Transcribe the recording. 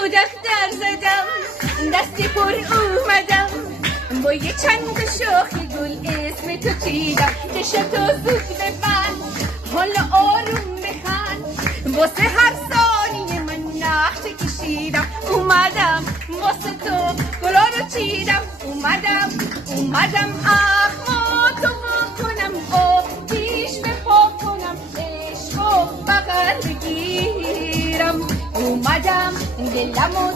کودک در زدم دستی پر اومدم با یه چند شاخی گل اسم تو چیدم چشتو زود ببند حالا آروم بخند واسه هر ثانیه من نقشه کشیدم اومدم واسه تو گلا رو چیدم اومدم اخماتو بکنم پیش به پا کنم عشق و بغل بگیرم اومدم دلمو